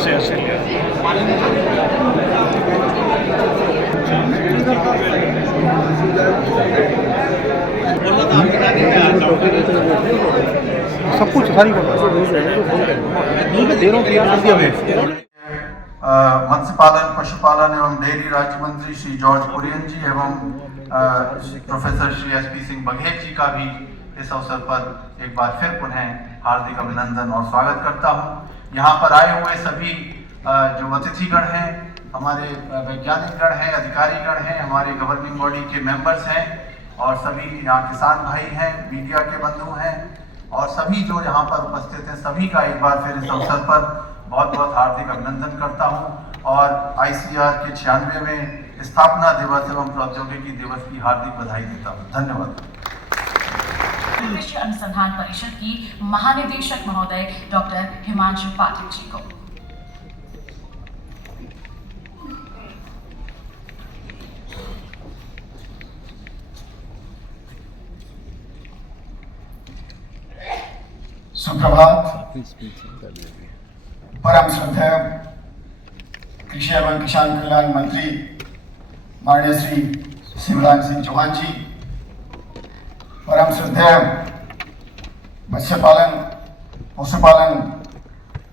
से सब कुछ सारी मत्स्य पालन पशुपालन एवं डेयरी राज्य मंत्री श्री जॉर्ज कुरियन जी एवं प्रोफेसर श्री एसपी सिंह बघेल जी का भी इस अवसर पर एक बार फिर पुनः हार्दिक अभिनंदन और स्वागत करता हूं। यहाँ पर आए हुए सभी जो अतिथिगण हैं, हमारे वैज्ञानिकगण हैं, अधिकारीगण हैं, हमारे गवर्निंग बॉडी के मेंबर्स हैं और सभी यहाँ किसान भाई हैं, मीडिया के बंधु हैं और सभी जो यहाँ पर उपस्थित हैं, सभी का एक बार फिर इस अवसर पर बहुत बहुत हार्दिक अभिनंदन करता हूँ और ICAR के 96वें स्थापना दिवस एवं प्रौद्योगिकी दिवस की हार्दिक बधाई देता हूँ। धन्यवाद। कृषि अनुसंधान परिषद की महानिदेशक महोदय डॉक्टर हिमांशु पाठक जी को। सुप्रभात। परम श्रद्धेय कृषि एवं किसान कल्याण मंत्री माननीय श्री शिवराज सिंह चौहान जी, परम श्रद्धेय मत्स्य पालन पशुपालन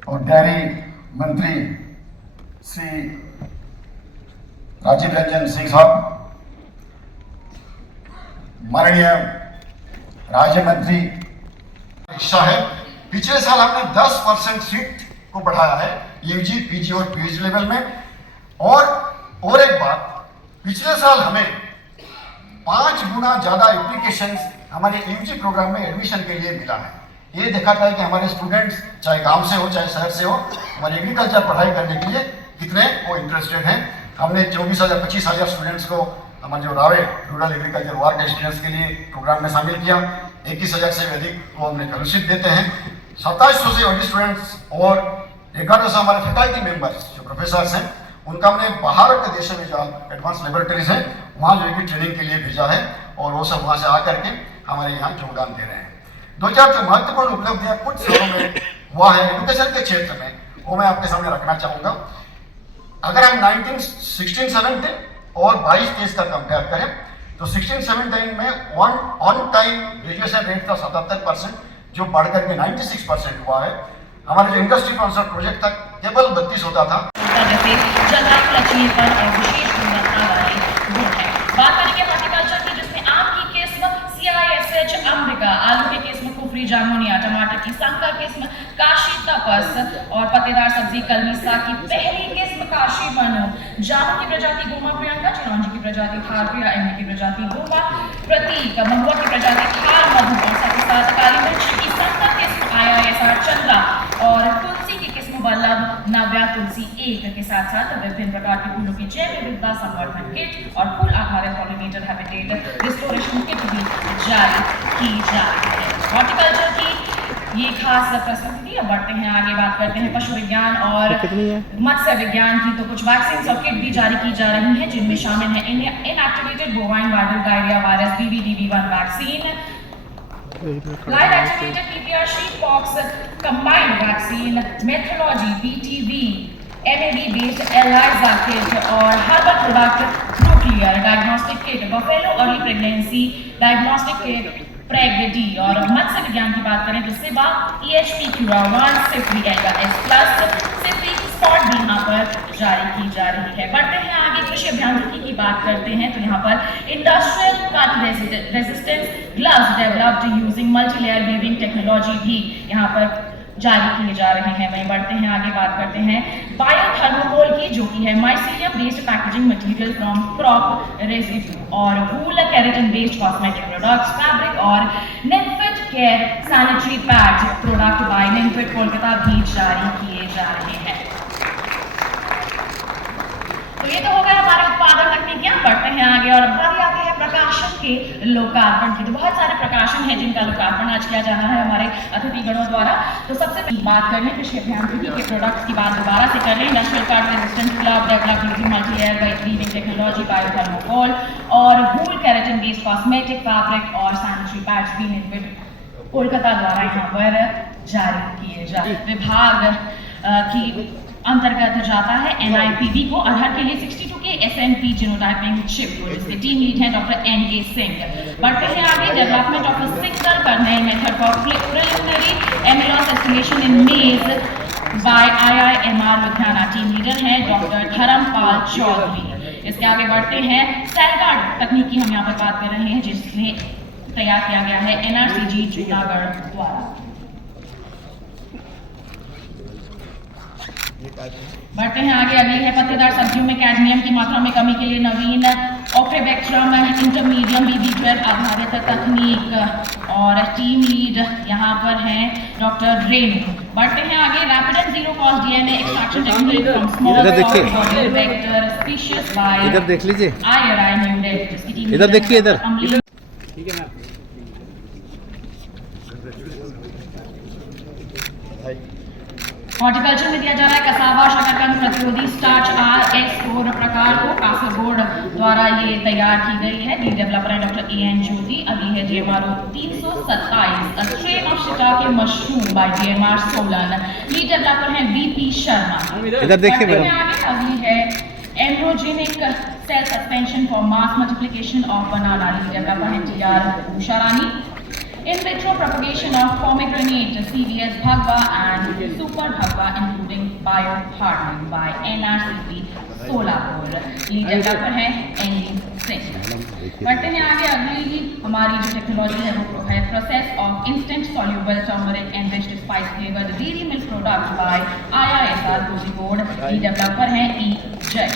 और डेयरी मंत्री श्री राजीव रंजन सिंह साहब, माननीय राज्य मंत्री शिक्षा है। पिछले साल हमने 10% सीट को बढ़ाया है यूजी, पीजी और पीएचडी लेवल में। और एक बात, पिछले साल हमें 5 गुना ज्यादा एप्लीकेशंस हमारे यूजी प्रोग्राम में एडमिशन के लिए मिला है। ये दिखाता है कि हमारे स्टूडेंट्स चाहे गांव से हो चाहे शहर से हो, हमारे एग्रीकल्चर पढ़ाई करने के लिए कितने वो इंटरेस्टेड हैं। हमने 24,000-25,000 स्टूडेंट्स को हमारे जो रावे रूरल एग्रीकल्चर वर्क स्टूडेंट्स के लिए प्रोग्राम में शामिल किया। 21,000 से अधिक को हमने फेलोशिप देते हैं। 2700 से अधिक स्टूडेंट्स और 1100 हमारे फैकल्टी मेंबर्स जो प्रोफेसर्स हैं, उनका हमने बाहर के देशों में जो एडवांस लेबोरेटरीज हैं वहाँ जो है ट्रेनिंग के लिए भेजा है और वो सब वहाँ से आकर के हमारे यहाँ योगदान दे रहे हैं। 2-4 जो महत्वपूर्ण उपलब्धियाँ कुछ शहरों में हुआ है एजुकेशन के क्षेत्र में, वो मैं आपके सामने रखना चाहूँगा। अगर हम 16-17 और 22-23 का कंपेयर करें तो 16-17 में ऑन टाइम ग्रेजुएशन रेट था 77%, जो बढ़कर के 96% हुआ है। हमारे जो इंडस्ट्री स्पॉन्सर्ड प्रोजेक्ट था केवल 32 होता था। बात करेंगे हॉर्टिकल्चर की, जिसमें आम की किस्म CISH अम्बिका, आलू की किस्म कुफरी जामुनिया, टमाटर की संकर किस्म काशी तपस और पत्तेदार सब्जी कलमी साग की पहली किस्म काशी बनो, जामुन की प्रजाति गोमा प्रियंका, चिरौंजी की प्रजाति थार प्रिया, इमली की प्रजाति गोमा प्रतीक, महुआ की प्रजाति थार मधु और साथ ही साथ काली मिर्च की संकर किस्म IISR चंद्रा और तुलसी की किस्म वल्लभ नव्या तुलसी 1 के साथ साथ विभिन्न प्रकार के फूलों की जैव विविधता संवर्धन किट और फूल आधारित पॉलिनेटेड हैबिटेट रिस्टोरेशन किट भी जारी की जा रही है। हॉर्टिकल्चर की ये खास प्रस्तुति। अब बढ़ते हैं आगे, बात करते हैं पशु विज्ञान और मत्स्य विज्ञान की। तो कुछ वैक्सीन और किट भी जारी की जा रही हैं, जिनमें शामिल है inactivated bovine viral diarrhoea virus BVDV1 vaccine, live activated PPR sheep pox combined vaccine, methodology BTV MAB based ELISA kit और herbal product nuclear diagnostic kit, buffalo early pregnancy diagnostic kit प्रेगडी। और मत्स्य विज्ञान की बात करें तो सिबा EHP Cura1 SIFRI स्पॉट भी यहाँ पर जारी की जा रही है। बढ़ते हैं आगे, कृषि अभियांत्रिकी की बात करते हैं तो यहाँ पर industrial cut resistance gloves developed using multilayer weaving technology भी यहाँ पर जारी किए जा रहे हैं। वहीं बढ़ते हैं आगे, बात करते हैं बायोथर्मोकोल की, जो कि है mycelium based packaging material from crop residue और wool keratin based cosmetic products, fabric और निमफिट care sanitary pads product by निमफिट कोलकाता भी जारी किए जा रहे हैं। तो ये तो हो गया हमारे उत्पादन तकनीकियां। बढ़ते हैं आगे और बारी आती है प्रकाशन के लोकार्पण की। तो बहुत सारे प्रकाशन हैं जिनका लोकार्पण आज किया जाना है हमारे अतिथिगणों द्वारा। तो सबसे पहले बात कर लें कृषि अभियांत्रिकी के प्रोडक्ट्स की बात दोबारा से कर लें। Industrial cut resistant glove develop using multilayer weaving technology, biothermocol और wool keratin based cosmetic, fabric और सैनिटरी पैड्स भी निमफिट कोलकाता द्वारा यहाँ पर जारी किए जा। विभाग की अंतर्गत जाता है NIPV को, आधार के लिए 62K SMP जीनोटाइपिंग चिप को, जिसके टीम लीड है डॉक्टर NK सिंह। बढ़ते हैं आगे, development of a single kernel method for preliminary amylose estimation in maize by IIMR Ludhiana, team leader हैं डॉक्टर धर्मपाल चौधरी। इसके आगे बढ़ते हैं, सेलगार्ड तकनीक की हम यहाँ पर बात कर रहे हैं, जिसमें तैयार किया गया है NRCG जूनागढ़ द्वारा। बढ़ते हैं आगे, अगली है पत्तेदार सब्जियों में कैडमियम की मात्रा में कमी के लिए नवीन ऑक्रेबैक्टरम इंटरमीडियम BB12 आधारित तकनीक, और टीम लीड यहाँ पर हैं डॉक्टर रेणु। बढ़ते हैं आगे, rapid and zero cost DNA extraction technique from small vector species bye, इधर देख लीजिए, IRI न्यूडेट, जिसकी टीम इधर देखिए, इधर ठीक है मैम। हॉर्टिकल्चर में दिया जा रहा है कसावा शकरकंद प्रतिरोधी स्टार्च RS4 प्रकार को, कासरगोड द्वारा ये तैयार की गई है। लीड डेवलपर है डॉक्टर AN ज्योति। अभी है GMRO 327 strain of shiitake mushroom by DMR Solan. Lead developer है VP शर्मा। इधर देखिए मैडम, अगली है embryogenic cell suspension for mass multiplication of banana. Lead developer है TR Usha Rani. In vitro propagation of pomegranate, CVS Bhagwa and Super Bhagwa, including biohardening by NRCP Solapur. Lead developer है ND Singh. बढ़ते हैं आगे, अगली हमारी जो टेक्नोलॉजी है वो है process of instant soluble turmeric enriched spice flavoured dairy milk product by IISR Kozhikode. Lead developer है E जय।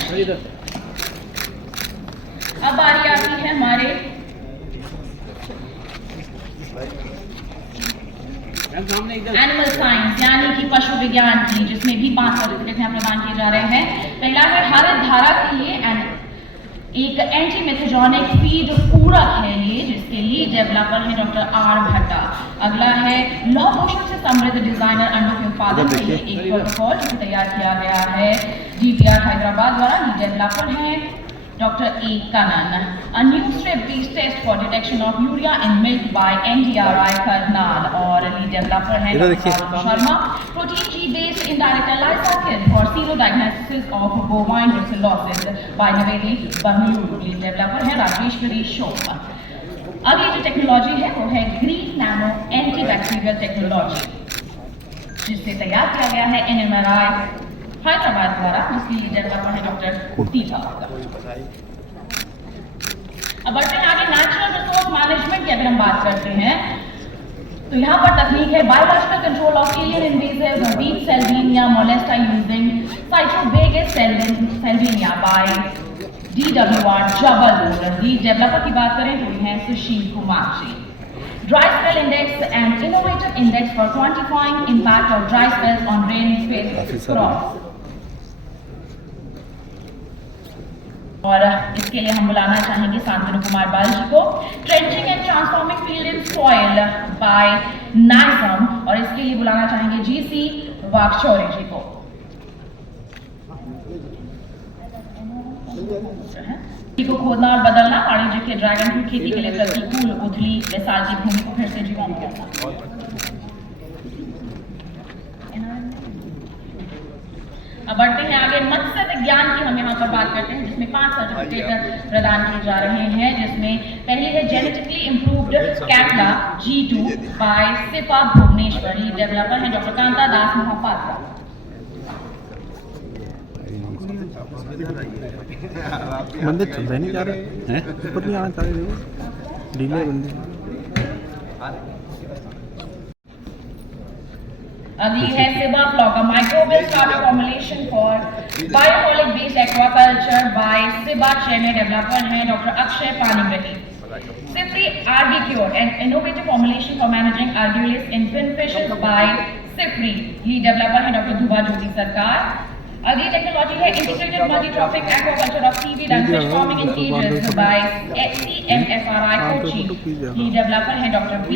अब बारी आती है हमारे एनिमल साइंस यानी कि पशु विज्ञान की, जिसमें भी 5 सर्टिफिकेट यहाँ प्रदान किए जा रहे हैं। पहला है हरित धारा के लिए एक एंटी मेथेजोनिक फीड पूरक है ये, जिसके लीड डेवलपर है डॉक्टर R भट्टा। अगला है लौह पोषण से समृद्ध डिजाइनर अंडों के उत्पादन के लिए एक प्रोटोकॉल, जिसे तैयार किया गया है DTR हैदराबाद द्वारा। लीड डेवलपर है Dr. A. Kannan. A new strip-based test for detection of urea in milk by NDRI Karnal, और लीड डेवलपर है Sharma. Protein G-based indirect ELISA kit for sero-diagnosis of bovine brucellosis by Naveli Bangalore। Lead developer है राजेश्वरी शोभा। अगली जो technology है वो है green nano antibacterial technology, जिससे तैयार किया गया है NMRI हैदराबाद द्वारा, जिसकी लीड डेवलपर है डॉक्टर तीजा। अब बढ़ते हैं आगे, नेचुरल रिसोर्स मैनेजमेंट की अगर हम बात करते हैं तो यहाँ पर तकनीक है biological control of alien invasive weed salvinia molesta using cyrtobagous salvinia by DWR Jabalpur. Lead developer की बात करें तो हैं Sushil Kumar ji. Dry spell index and innovative index for quantifying impact of dry spells on rain-fed crops। और इसके लिए हम बुलाना चाहेंगे शांतनु कुमार बाल जी को। Trenching and transforming field in soil by नाइसम, और इसके लिए बुलाना चाहेंगे GC वाकचौरे जी को। को खोदना और बदलना, वाणिज्य के ड्रैगन फ्रूट खेती के लिए प्रतिकूल उथली बेसाल्टिक भूमि को फिर से जीवन देना। अब बढ़ते हैं आगे, मत्स्य विज्ञान की हम यहाँ पर बात करते हैं, जिसमें 5 सर्टिफिकेट प्रदान किए जा रहे हैं, जिसमें पहली है genetically improved catla G2 by सिपा भुवनेश्वर। लीड डेवलपर है डॉक्टर कांता दास महापात्रा। बंदे चल रहे नहीं जा रहे हैं, ऊपर नहीं आना चाह रहे, ढीले बंदे। अगली है सिबा फ्लॉगा microbial starter formulation for biofloc based aquaculture by सिबा। चेन्नई डेवलपर हैं डॉक्टर अक्षय पानीग्रही। सिप्री आर्बिक्योर an innovative formulation for managing argulus in fin fishes by सिप्री। लीड डेवलपर है डॉक्टर धुबा ज्योति सरकार। अगली टेक्नोलॉजी है integrated multitrophic aquaculture of seaweed and fish farming in cages by CMFRI Kochi. Lead developer है doctor B.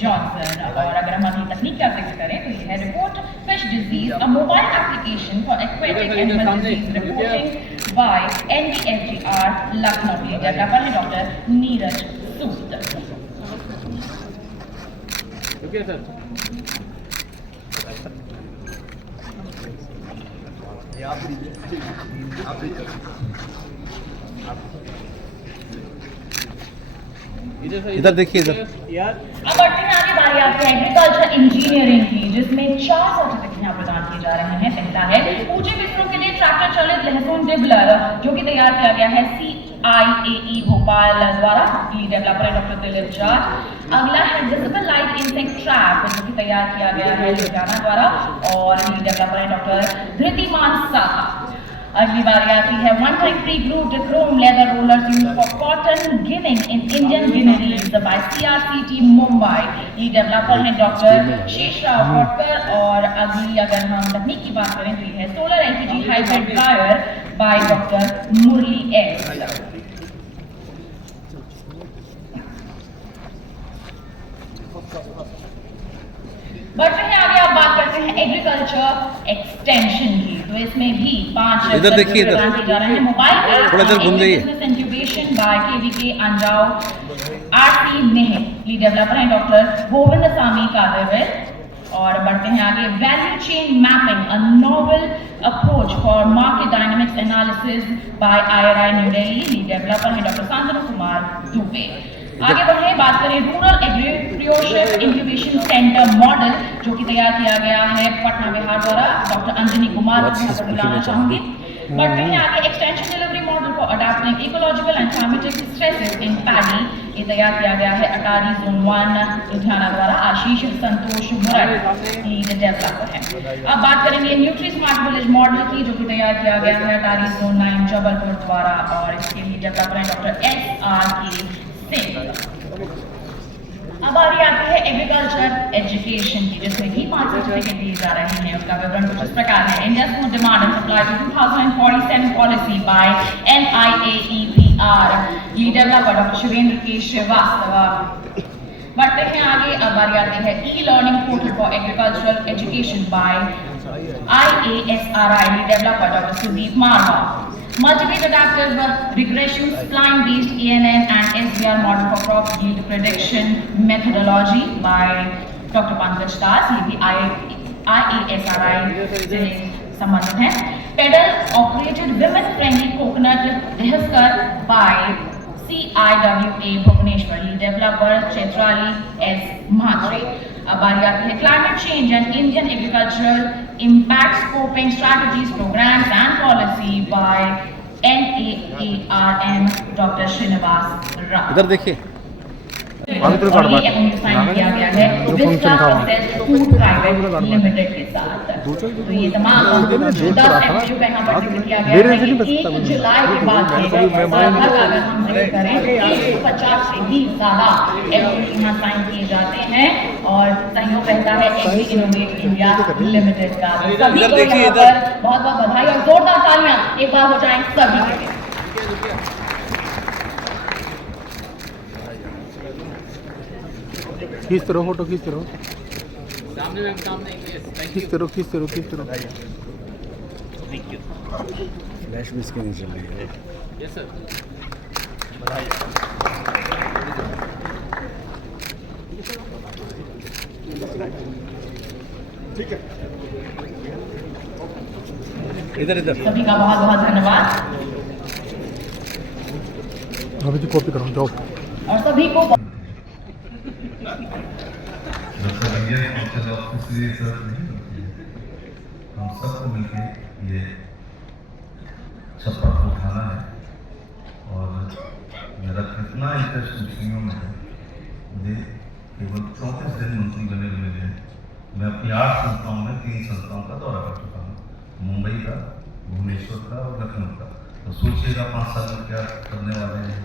Johnson. और अगर हम अगली तकनीक का जिक्र करें तो ये है report fish disease, a mobile application for aquatic animal disease reporting by NDFGR Lucknow. Lead developer है डॉक्टर नीरज सूद। इधर देखिए इधर। अब बढ़ते हैं आगे, बारी आती है एग्रीकल्चर इंजीनियरिंग की, जिसमें 4 सर्टिफिकेट यहाँ प्रदान किए जा रहे हैं। पहला है ऊंचे बिस्तरों के लिए ट्रैक्टर चालित लहसुन डिबलर, जो कि तैयार किया गया है CIAE भोपाल द्वारा। लीड डेवलपर है डॉक्टर दिलीप जाट। अगला है विजिबल लाइट इंसेक्ट ट्रैप, जो कि तैयार किया गया है लुधियाना द्वारा, और लीड डेवलपर है डॉक्टर धृतिमान साहा। अगली बारी आती है one time pre grooved chrome leather rollers used for cotton ginning in Indian ginneries by CRCT Mumbai. ये डेवलपर है डॉक्टर शेषराव भटकर। और अगली अगर हम तकनीक की बात करें तो ये है solar LPG hybrid dryer by doctor Murali S. बढ़ते हैं आगे, आप बात करते हैं एग्रीकल्चर एक्सटेंशन की। तो इसमें भी 5 इधर देखिए, इधर प्रदान किए जा रहे हैं। मोबाइल ऐप थोड़ा इधर घूम जाइए। Business incubation by KVK Anjaw RT Meher. Lead developer हैं डॉक्टर गोविंद स्वामी कादेविल। और बढ़ते हैं आगे, value chain mapping a novel approach for market dynamics analysis by IRI new Delhi. Lead developer हैं डॉक्टर शांतनु कुमार दुबे। आगे बढ़े, बात करें rural agripreneurship incubation centre model, जो कि तैयार किया गया है पटना बिहार द्वारा। डॉक्टर अंजनी कुमार को यहाँ पर बुलाना चाहूंगी। बढ़ते हैं आगे, extension delivery model for adapting ecological and climatic stresses in paddy. ये तैयार किया गया है अटारी जोन 1 लुधियाना द्वारा। आशीष संतोष मुरट लीड डेवलपर है। अब बात करेंगे न्यूट्री स्मार्ट विलेज मॉडल की, जो कि तैयार किया गया है अटारी जोन 9 जबलपुर द्वारा, और इसके लिए डेवलपर है डॉक्टर SRK। अब बारी आती है एग्रीकल्चर एजुकेशन की, जिसमें भी 5 सर्टिफिकेट दिए जा रहे हैं। उसका विवरण कुछ इस प्रकार है। India's food demand and supply to 2047 policy by NIAEPR। Lead developer doctor Shivendra K Srivastava. बढ़ते हैं आगे, अब बारी आती है e learning portal for agricultural education by IASRI। Lead developer doctor Sudeep Marwah. Multi-rate adaptive regression spline-based ANN and SBR model for crop yield prediction methodology by Dr. Pankaj Das। ये भी IASRI से संबंधित है। Pedal operated women friendly coconut dehusker by CIWA Bhubaneswar. Developer Chaitrali S Mhatre. अब बारी आती है climate change and Indian agricultural impact scoping strategies programmes and policy by NAARM doctor Srinivas Rao. इधर देखिए, और ये MOU साइन किया गया है Vista processed food private limited के साथ। तो ये तमाम 10 MOU का यहाँ पर जिक्र किया गया है कि 1 जुलाई के बाद लगभग अगर हम जिक्र करें 150 से भी ज़्यादा MOU यहाँ साइन किए जाते हैं, और सहयोग रहता है एग्री इनोवेट इंडिया लिमिटेड का। सभी को यहाँ पर बहुत बहुत बधाई और जोरदार तालियां एक बार हो जाएं सभी के लिए। खींचते रहो फोटो, खींचते रहो, खींचते रहो, खींचते रहो, खींचते रहो। फ्लैश भी इसके नहीं चल रही है। Yes sir. ठीक है, इधर इधर सभी का बहुत बहुत धन्यवाद। अभी जी कॉपी करो जाओ। और सभी को हम सबको मिलकर ये शपथ उठाना है, और मेरा कितना इंटरेस्ट मुस्लिमों में है। मुझे केवल 34 दिन मंत्री बने हुए हैं। मैं अपनी 8 संस्थाओं में 3 संस्थाओं का दौरा कर चुका हूँ, मुंबई का, भुवनेश्वर का और लखनऊ का। तो सोचिएगा 5 साल में क्या करने वाले हैं।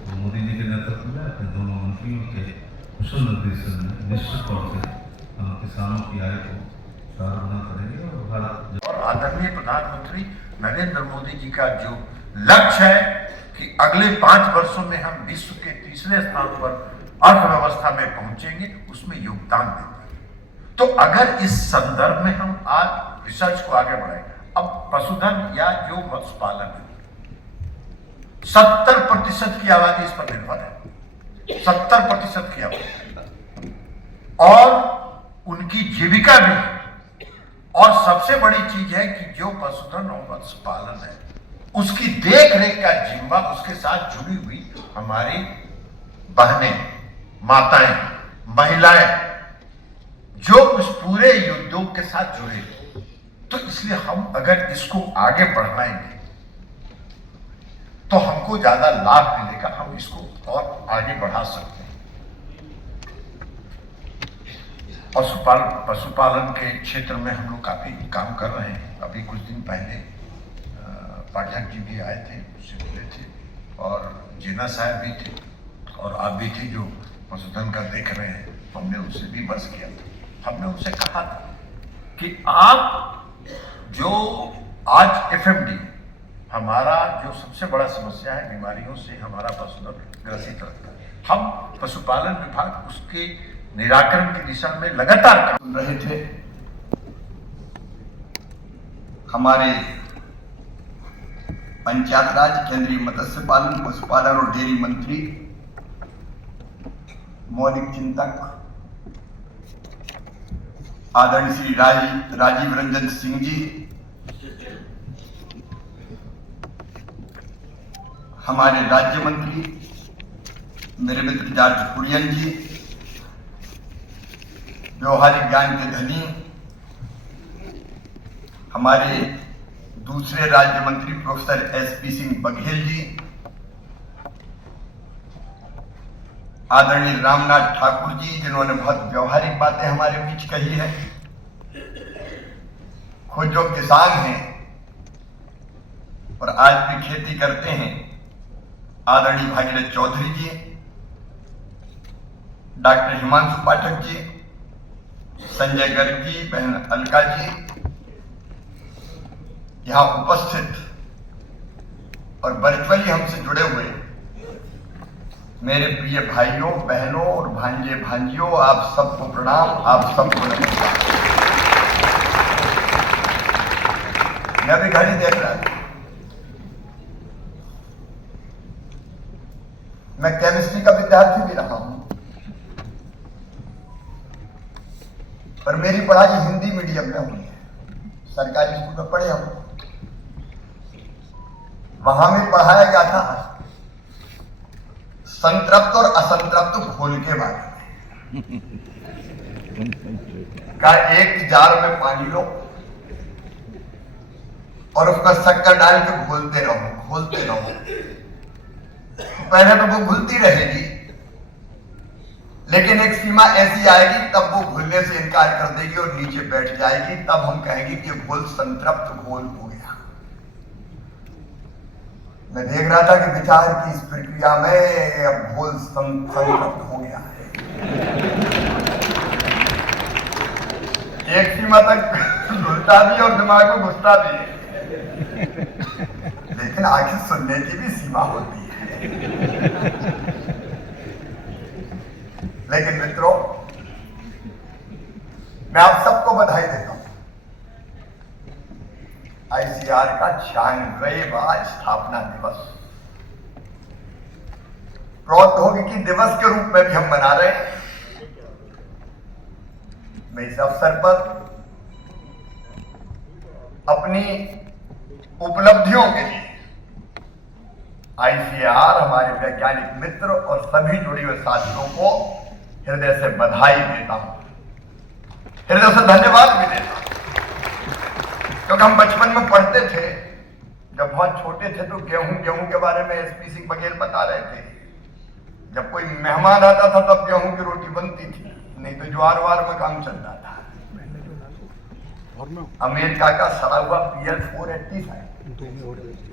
तो मोदी जी के नेतृत्व में अपने दोनों मंत्रियों के कुशल निर्देशन में निश्चित तौर से हम किसानों की आय को 4 गुना करेंगे। और भारत और आदरणीय प्रधानमंत्री नरेंद्र मोदी जी का जो लक्ष्य है कि अगले 5 वर्षों में हम विश्व के 3रे स्थान पर अर्थव्यवस्था में पहुंचेंगे, उसमें योगदान देते हैं। तो अगर इस संदर्भ में हम आज रिसर्च को आगे बढ़ाएं, अब पशुधन या जो मत्स्य पालन है, 70% की आबादी इस पर निर्भर है, 70% की आबादी, और उनकी जीविका भी और सबसे बड़ी चीज है कि जो पशुधन और मत्स्य पालन है उसकी देख रेख का जिम्मा उसके साथ जुड़ी हुई हमारी बहनें, माताएं, महिलाएं जो उस पूरे उद्योग के साथ जुड़े, तो इसलिए हम अगर इसको आगे बढ़ाएंगे तो हमको ज्यादा लाभ मिलेगा, हम इसको और आगे बढ़ा सकते हैं। पशुपालन के क्षेत्र में हम लोग काफी काम कर रहे हैं। अभी कुछ दिन पहले पाठक जी भी आए थे, उससे मिले थे, और जीना साहब भी थे, और आप भी थे जो पशुधन का देख रहे हैं। हमने उससे भी बस किया था। हमने उनसे कहा था कि आप जो आज एफएमडी, हमारा जो सबसे बड़ा समस्या है, बीमारियों से हमारा पशुधन ग्रसित रहता है, हम पशुपालन विभाग उसके निराकरण की दिशा में लगातार काम रहे थे। हमारे पंचायत राज, केंद्रीय मत्स्य पालन, पशुपालन और डेयरी मंत्री, मौलिक चिंतक आदरणीय श्री राजीव रंजन सिंह जी, हमारे राज्य मंत्री मेरे मित्र जॉर्ज कुरियन जी, व्यवहारिक ज्ञान के धनी हमारे दूसरे राज्य मंत्री प्रोफेसर एसपी सिंह बघेल जी, आदरणीय रामनाथ ठाकुर जी जिन्होंने बहुत व्यवहारिक बातें हमारे बीच कही है, खुद जो किसान हैं और आज भी खेती करते हैं, आदरणीय भागीरथ चौधरी जी, डॉक्टर हिमांशु पाठक जी, संजय गर्ग जी, बहन अलका जी, यहां उपस्थित और वर्चुअली हमसे जुड़े हुए मेरे प्रिय भाइयों, बहनों और भांजे भांजियों, आप सबको प्रणाम, आप सबको नमस्कार। मैं भी घड़ी देख रहा था, मैं केमिस्ट्री का विद्यार्थी भी रहा हूं, पर मेरी पढ़ाई हिंदी मीडियम में हुई है। सरकारी स्कूल में पढ़े हम, वहां में पढ़ाया गया था संतृप्त और असंतृप्त घोल के बारे में। का एक जार में पानी लो और उसका शक्कर डाल के घोलते रहो। पहले तो वो घुलती रहेगी, लेकिन एक सीमा ऐसी आएगी तब वो घुलने से इनकार कर देगी और नीचे बैठ जाएगी, तब हम कहेंगे कि घोल संतृप्त घोल हो गया। मैं देख रहा था कि विचार की इस प्रक्रिया में अब घोल संतृप्त हो गया है। एक सीमा तक घुलता भी और दिमाग में घुसता भी है, लेकिन आखिर सुनने की भी सीमा होती है। लेकिन मित्रों, मैं आप सबको बधाई देता हूं। आईसीआर का 96वां स्थापना दिवस प्रौद्योगिकी दिवस के रूप में भी हम मना रहे हैं। मैं इस अवसर पर अपनी उपलब्धियों के लिए आईसीआर, हमारे वैज्ञानिक मित्र और सभी जुड़े हुए साथियों को हृदय से बधाई देता हूं, हृदय से धन्यवाद भी देता हूं। क्योंकि हम बचपन में पढ़ते थे, जब बहुत छोटे थे तो गेहूं के बारे में एसपी सिंह बघेल बता रहे थे। जब कोई मेहमान आता था तब गेहूं की रोटी बनती थी, नहीं तो ज्वार वार में काम चलता था। अमेरिका का सड़ा हुआ PL 485